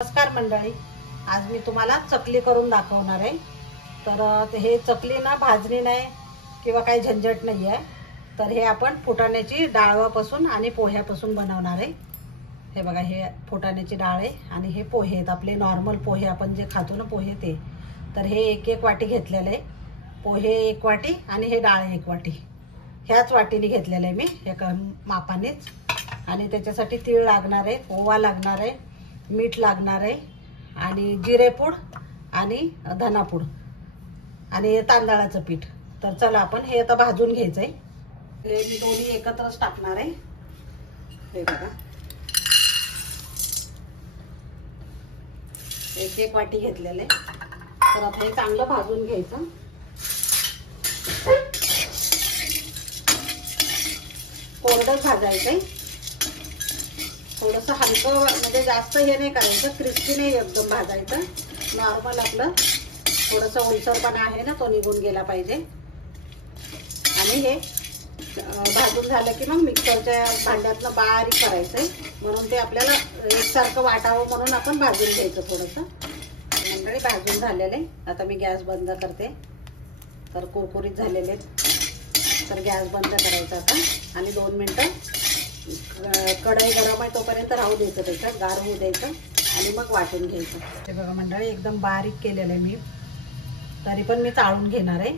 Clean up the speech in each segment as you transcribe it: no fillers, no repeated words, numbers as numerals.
नमस्कार मंडळी, आज मी तुम्हाला चकली करून दाखवणार आहे। तर हे चकली ना भाजणी नाही किंवा काही झंझट नाही आहे। तर हे आपण फुटाण्याची डाळवापासून आणि पोह्यापासून बनवणार आहे। हे बघा, हे फुटाण्याची डाळ आहे आणि हे पोहे आहेत, आपले नॉर्मल पोहे आपण जे खातो ना पोहे ते। तर हे एक एक वाटी घेतलेले आहे, पोहे एक वाटी आणि हे डाळ एक वाटी, ह्याच वाटीने घेतलेले आहे मी एका मापानेच। आणि त्याच्यासाठी तीळ लागणार आहे, ओवा लागणार आहे, मीठ लागणार आहे आणि जिरेपूड आणि धनापूड आणि तांदळाचं पीठ। तर चला आपण हे आता भाजून घ्यायचंय। हे मी दोन्ही एकत्रच टाकणार आहे। हे बघा, एक एक वाटी घेतलेले। तर आता हे चांगलं भाजून घ्यायचं। कोरडंच भाजायचंय, थोडंसं हलकं, म्हणजे जास्त हे नाही करायचं, क्रिस्पी नाही एकदम भाजायचं, नॉर्मल आपलं थोडंसं ओलसरपणा आहे ना तो निघून गेला पाहिजे। आणि हे भाजून झालं की मग मिक्सरच्या भांड्यातनं बारीक करायचंय, म्हणून ते आपल्याला एकसारखं वाटावं म्हणून आपण भाजून घ्यायचं थोडंसं। मंडळी भाजून झालेले, आता मी गॅस बंद करते। तर कुरकुरीत झालेले, तर गॅस बंद करायचा आता आणि 2 मिनिटं कढई गरम आहे तोपर्यंत राहू द्यायचं, त्याच्यात गार होऊ द्यायचं आणि मग वाटून घ्यायचं। हे बघा मंडळी, एकदम बारीक केलेलं आहे मी, तरी पण मी चाळून घेणार आहे।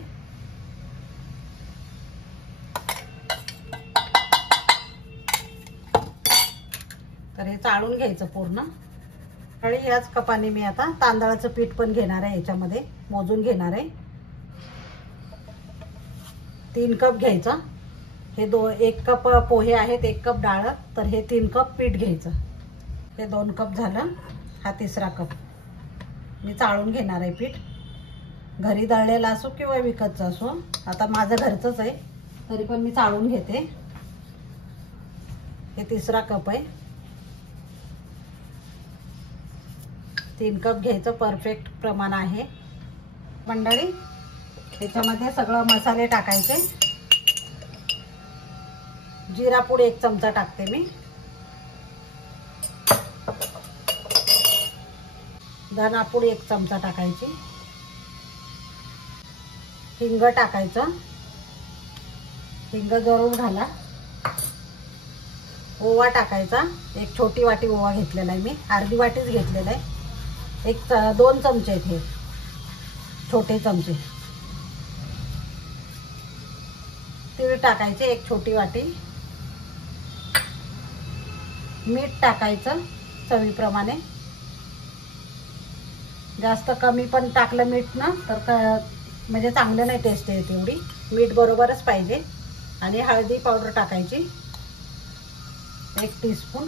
तर हे चाळून घ्यायचं पूर्ण। आणि याच कपाने मी आता तांदळाचं पीठ पण घेणार आहे, याच्यामध्ये मोजून घेणार आहे। 3 कप घ्यायचं। हे 1 कप पोहे आहेत, 1 कप डाळ, तर हे 3 कप पीठ घ्यायचं। हे 2 कप झालं, हा 3रा कप मी चाळून घेणार आहे पीठ। घरी दळलेला असो किंवा विकतचा असो, आता माझं घरचंच आहे तरी पण मी चाळून घेते। हे 3रा कप आहे, 3 कप घ्यायचं, परफेक्ट प्रमाण आहे। मंडळी त्याच्यामध्ये सगळं मसाले टाकायचे। जिरापूड 1 चमचा टाकते मी, धनापूड 1 चमचा टाकायची, हिंग टाकायचं, हिंग जरूर घाला। ओवा टाकायचा, 1 छोटी वाटी ओवा घेतलेला आहे मी, अर्धी वाटीच घेतलेला आहे। 2 चमचे आहेत हे छोटे चमचे। तीळ टाकायचे 1 छोटी वाटी, मीठ टाकायचं चवीप्रमाणे, जास्त कमी पण टाकलं मीठ ना तर म्हणजे चांगलं नाही टेस्ट येते एवढी, मीठ बरोबरच पाहिजे। आणि हळदी पावडर टाकायची 1 टीस्पून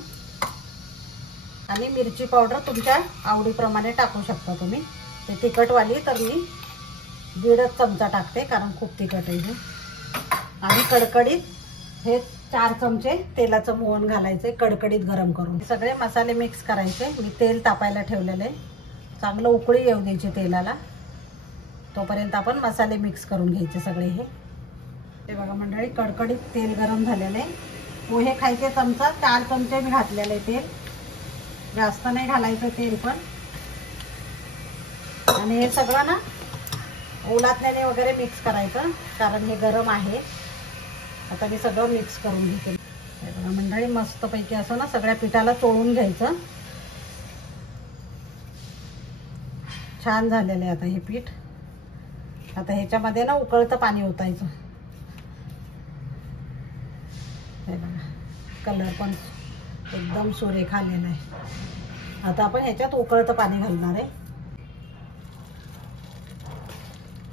आणि मिरची पावडर तुमच्या आवडीप्रमाणे टाकू शकता तुम्ही। ते तिखटवाली तर मी 1.5 चमचा टाकते, कारण खूप तिखट आहे हे। आणि कडकडीत हे 4 चमचे तेलाचं मोहन घालायचे, कडकडीत गरम करून। सगळे मसाले मिक्स करायचे। मी तेल तापायला ठेवलेले, चांगलं उकळी येऊ द्यायची तेलाला, तोपर्यंत आपण मसाले मिक्स करून घ्यायचे सगळे। हे बघा मंडळी, कडकडीत तेल गरम झालेले। पोहे खायचे चमचा 4 चमचे मी घातलेले तेल, जास्त नाही घालायचं तेल पण। आणि हे सगळं ना ओलातण्याने वगैरे मिक्स करायचं, कारण हे गरम आहे। आता मी सगळं मिक्स करून घेते। हे बघा मंडळी, मस्तपैकी असं ना सगळ्या पिठाला चोळून घ्यायचं। छान झालेलं आहे आता हे पीठ। आता ह्याच्यामध्ये ना उकळतं पाणी ओतायचं। हे बघा, कलर पण एकदम सुरेख आलेला आहे। आता आपण ह्याच्यात उकळतं पाणी घालणार आहे।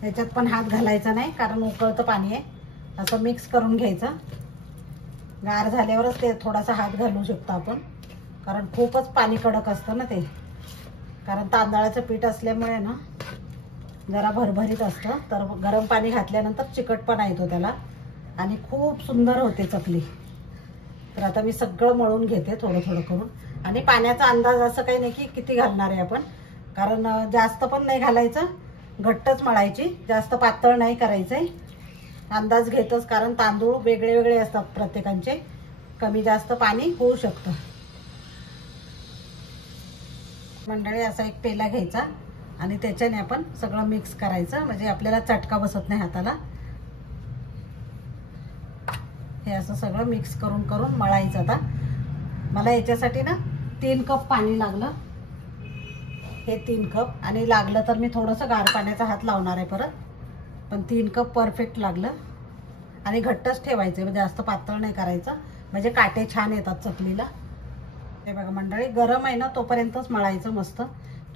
ह्याच्यात पण हात घालायचा नाही, कारण उकळतं पाणी आहे। असं मिक्स करून घ्यायचं, गार झाल्यावरच ते थोडासा हात घालू शकतो आपण, कारण खूपच पाणी कडक असतं ना ते, कारण तांदळाचं पीठ असल्यामुळे ना जरा भरभरीत असतं। तर गरम पाणी घातल्यानंतर चिकटपणा येतो त्याला आणि खूप सुंदर होते चकली। तर आता मी सगळं मळून घेते थोडं थोडं करून। आणि पाण्याचा अंदाज असं काही नाही की किती घालणार आहे आपण, कारण जास्त पण नाही घालायचं, घट्टच मळायची, जास्त पातळ नाही करायचंय। अंदाज घेतच, कारण तांदूळ वेगळे वेगळे असतात प्रत्येकांचे, कमी जास्त पाणी होऊ शकतं। मंडळी असा एक पेला घ्यायचा आणि त्याच्याने आपण सगळं मिक्स करायचं, म्हणजे आपल्याला चटका बसत नाही हाताला. हे असं सगळं मिक्स करून करून मळायचं. आता मला याच्यासाठी ना 3 कप पाणी लागलं. हे 3 कप, आणि लागलं तर मी थोडंसं गार पाण्याचा हात लावणार आहे परत, पण 3 कप परफेक्ट लागलं. आणि घट्टच ठेवायचं, म्हणजे जास्त पातळ नाही करायचं, म्हणजे काटे छान येतात चकलीला. हे बघा मंडळी, गरम आहे ना तोपर्यंतच मळायचं मस्त.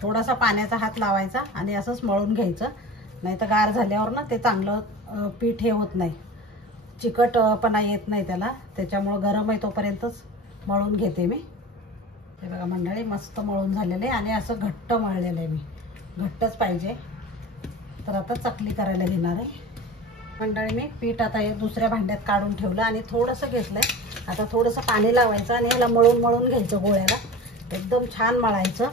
थोडासा पाण्याचा हात लावायचा आणि असंच मळून घ्यायचं, नाही तर गार झाल्यावर ना ते चांगलं पीठ हे होत नाही, चिकटपणा येत नाही त्याला. त्याच्यामुळं गरम आहे तोपर्यंतच मळून घेते मी. हे बघा मंडळी, मस्त मळून झालेलं आहे आणि असं घट्ट मळलेलं आहे मी, घट्टच पाहिजे. तर आता चकली करायला घेणार आहे. मंडळी मी पीठ आता हे दुसऱ्या भांड्यात काढून ठेवलं आणि थोडंसं घेतलं आहे. आता थोडंसं पाणी लावायचं आणि ह्याला मळून मळून घ्यायचं गोळ्याला. एकदम छान मळायचं.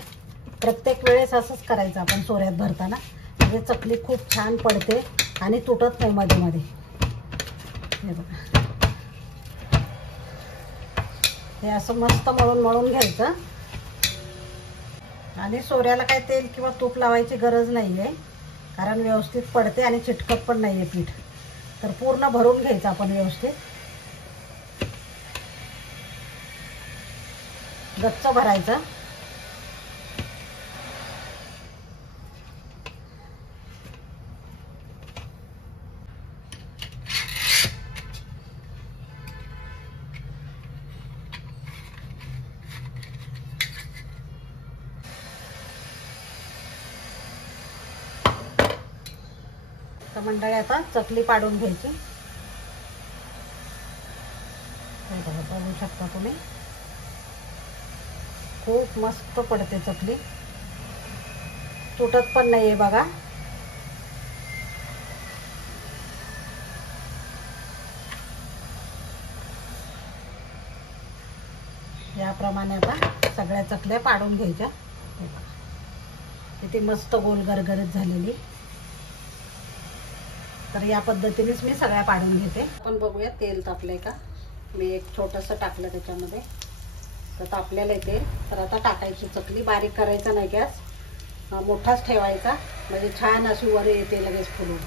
प्रत्येक वेळेस असंच करायचं आपण सोऱ्यात भरताना, म्हणजे चकली खूप छान पडते आणि तुटत नाही मध्ये मध्ये. हे बघा, हे असं मस्त मळून मळून घ्यायचं. आणि सोऱ्याला काय तेल किंवा तूप लावायची गरज नाही आहे, कारण व्यवस्थित पडते आणि चिटकत पण नाही आहे पीठ. तर पूर्ण भरून घ्यायचं आपण व्यवस्थित, गच्च भरायचं. तर मंडळी आता चकली पाडून घ्यायची. बघू शकता तुम्ही, खूप मस्त पडते चकली, तुटत पण नाहीये बघा. याप्रमाणे आता सगळ्या चकल्या पाडून घ्यायच्या. किती मस्त गोल गरगरीत झालेली. तर या पद्धतीनेच मी सगळ्या पाडून घेते. आपण बघूया तेल तापलंय का. मी एक छोटंसं टाकलं त्याच्यामध्ये, तर तापलेलं आहे तेल. तर आता टाकायची चकली. बारीक करायचा नाही गॅस, मोठाच ठेवायचा, म्हणजे छान अशी वर येते लगेच फुलून.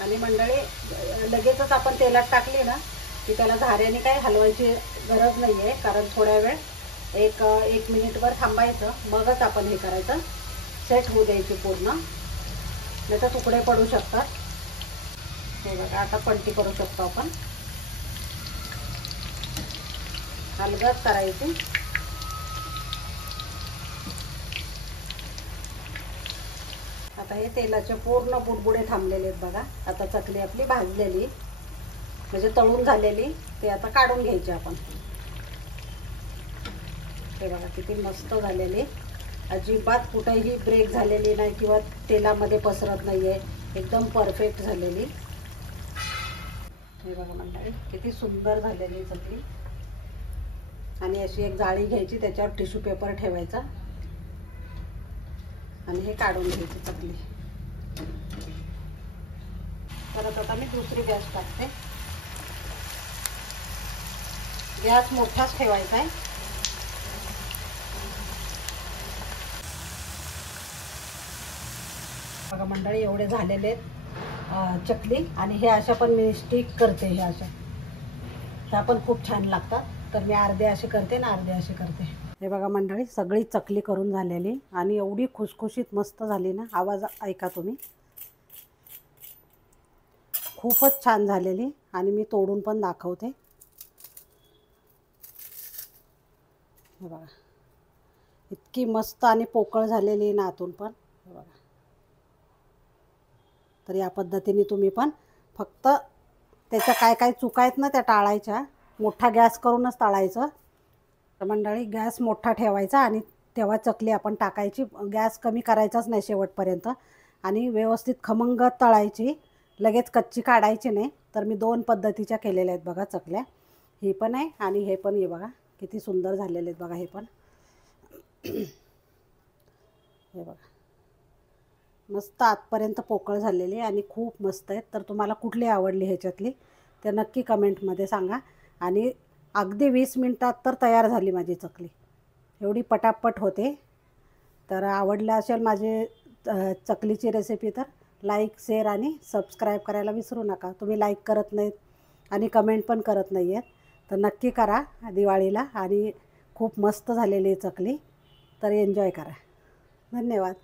आणि मंडळी, लगेचच आपण तेलात टाकली ना की त्याला झाऱ्याने काही हलवायची गरज नाही आहे, कारण थोड्या वेळ एक मिनिटभर थांबायचं, मगच आपण हे करायचं, सेट होऊ द्यायची पूर्ण, नाही तर तुकडे पडू शकतात. हे बघा, आता पलटी करू शकतो आपण, हलगत करायची. आता हे तेलाचे पूर्ण बुडबुडे थांबलेले आहेत बघा. आता चकली आपली भाजलेली, म्हणजे तळून झालेली, ते आता काढून घ्यायची आपण. हे बघा किती मस्त झालेली, अजिबात कुठेही ब्रेक झालेली नाही किंवा तेलामध्ये पसरत नाहीये, एकदम परफेक्ट झालेली. हे बघा मंडळी, किती सुंदर झालेली चकली. आणि अशी एक जाळी घ्यायची, त्याच्यावर टिश्यू पेपर ठेवायचा आणि हे काढून घ्यायची चकली. परत आता मी दुसरी गॅस टाकते. गॅस मोठाच ठेवायचा आहे. बघा मंडळी, एवढे झालेले चकली, आणि हे अशा पण मी स्टिक करते. हे अशा, ह्या पण खूप छान लागतात. तर मी अर्धे असे करते ना अर्धे असे करते. हे बघा मंडळी, सगळी चकली करून झालेली आणि एवढी खुसखुशीत मस्त झाली ना. आवाज ऐका तुम्ही, खूपच छान झालेली. आणि मी तोडून पण दाखवते. हे बघा, इतकी मस्त आणि पोकळ झालेली ना आतून पण. हे बघा, तर या पद्धतीने तुम्ही पण, फक्त त्याच्या काय काय चुका आहेत ना त्या टाळायच्या. मोठा गॅस करूनच टाळायचं. तर मंडळी, गॅस मोठा ठेवायचा आणि तेव्हा चकली आपण टाकायची. गॅस कमी करायचाच नाही शेवटपर्यंत, आणि व्यवस्थित खमंग तळायची, लगेच कच्ची काढायची नाही. तर मी 2 पद्धतीच्या केलेल्या आहेत बघा चकल्या. ही पण आहे आणि हे पण. हे बघा किती सुंदर झालेले आहेत बघा हे पण. हे बघा, मस्त आतपर्यंत पोकळ झालेली आणि खूप मस्त आहेत. तर तुम्हाला कुठली आवडली ह्याच्यातली ते नक्की कमेंटमध्ये सांगा. आणि अगदी 20 मिनटात तर तयार झाली माझी चकली, एवढी पटापट होते. तर आवडलं असेल माझी चकलीची रेसिपी तर लाईक, शेअर आणि सबस्क्राईब करायला विसरू नका. तुम्ही लाईक करत नाहीत आणि कमेंट पण करत नाही आहेत, तर नक्की करा दिवाळीला. आणि खूप मस्त झालेली चकली, तर एन्जॉय करा. धन्यवाद.